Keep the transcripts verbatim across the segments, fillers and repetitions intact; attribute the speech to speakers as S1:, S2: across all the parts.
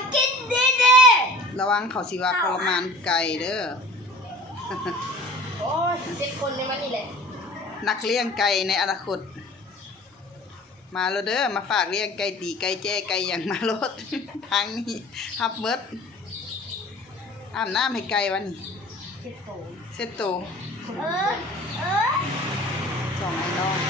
S1: กินดีดี
S2: ระวังเขาสิว่าทรมานไก่เด้อ
S1: โอ้ยเจ็ดคนในวันนี้แหละ
S2: นักเลี้ยงไก่ในอนาคตมาแล้วเด้อมาฝากเลี้ยงไก่ตีไก่แจ้ไก่อย่างมาลด ทางนี้ฮับเมิดอาบน้ำให้ไก่วันนี้เซ็ตโตเซ็ตโต
S1: เออเออ
S2: สองไอ้น้อง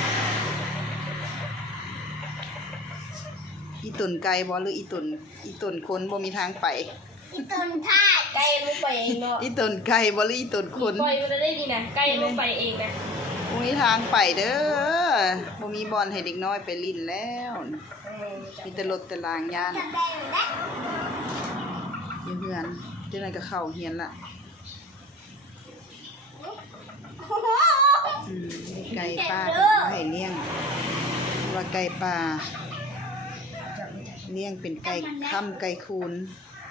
S2: อีตุ่นไก่บ่หรืออีตุ่นอีตุ่นคนบ่มีทางไป
S1: อีตุ่นท่าไก่ลงไปเองเนาะ
S2: อีตุ่นไก่บ่หรืออีตุ่นคน
S1: ปล่อยมันจะได้ดีนะไก่ลงไปเองนะ
S2: บ่มีทางไปเด้อบ่มีบอลให้เด็กน้อยไปลิ้นแล้วมีแต่รถแต่ลางยานอยู่เฮือนจังได๋ก็เข้าเฮียนละอืมไก่ป่าก็ให้เลี้ยงว่าไก่ป่าเลี้ยงเป็นไก่ค่ำไก่คูน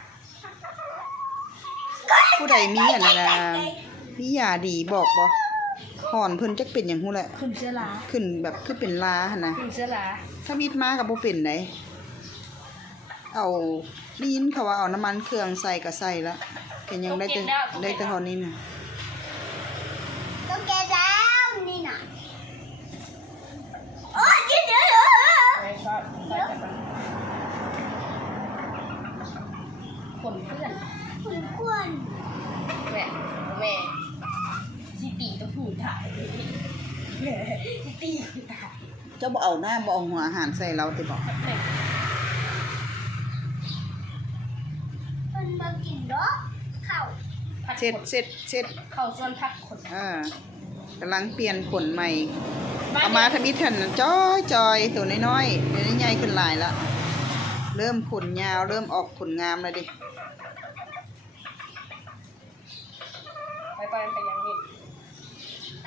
S2: ผู้ใดมีอันนั้นน่ะมียาดีบอกบ่หอนเพิ่นจักเป็นหยังฮู้แหละ
S1: ขึ้นเชื้อรา
S2: ขึ้นแบบคือเป็นลาหั่นน่ะ
S1: ขึ้นเชื้อรา
S2: ถ้ามิดมาก็บ่เป็นไดเอาลีนเขาว่าเอาน้ำมันเครื่องใส่ก็ใส่ละก็ยังได้แต่ได้แต่เท่านี้น่ะ
S1: ต้องแกแล้วนี่น่ะโอ้ยกินเยอะเหรอไปก็ไปกันคนเพื่อนคนเพื่อนแม่แม่สิตีต้องหูถ่ายสิตีหูถ่าย
S2: เจ้าบ่เอาหน้าบ่เอาหัวอาหารใส่เราติบ่
S1: มันมากินเนาะข้าว
S2: เสร็จเสร็จเสร็จ
S1: ข้าวส่วนผักขน
S2: เออกำลังเปลี่ยนขนใหม่เอามาทำมิทันจ้อยจอยตัวน้อยๆเดี๋ยวนี้ใหญ่ขึ้นหลายละเริ่มขนยาวเริ่มออกขนงามแล้วดิ
S1: ไปไปไปยังนี่ไป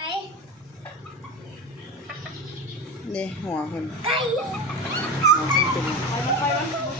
S2: เนี่ยหัวเพิ่น
S1: ไก่
S2: หัวเพิ่นเป็น
S1: ไปไป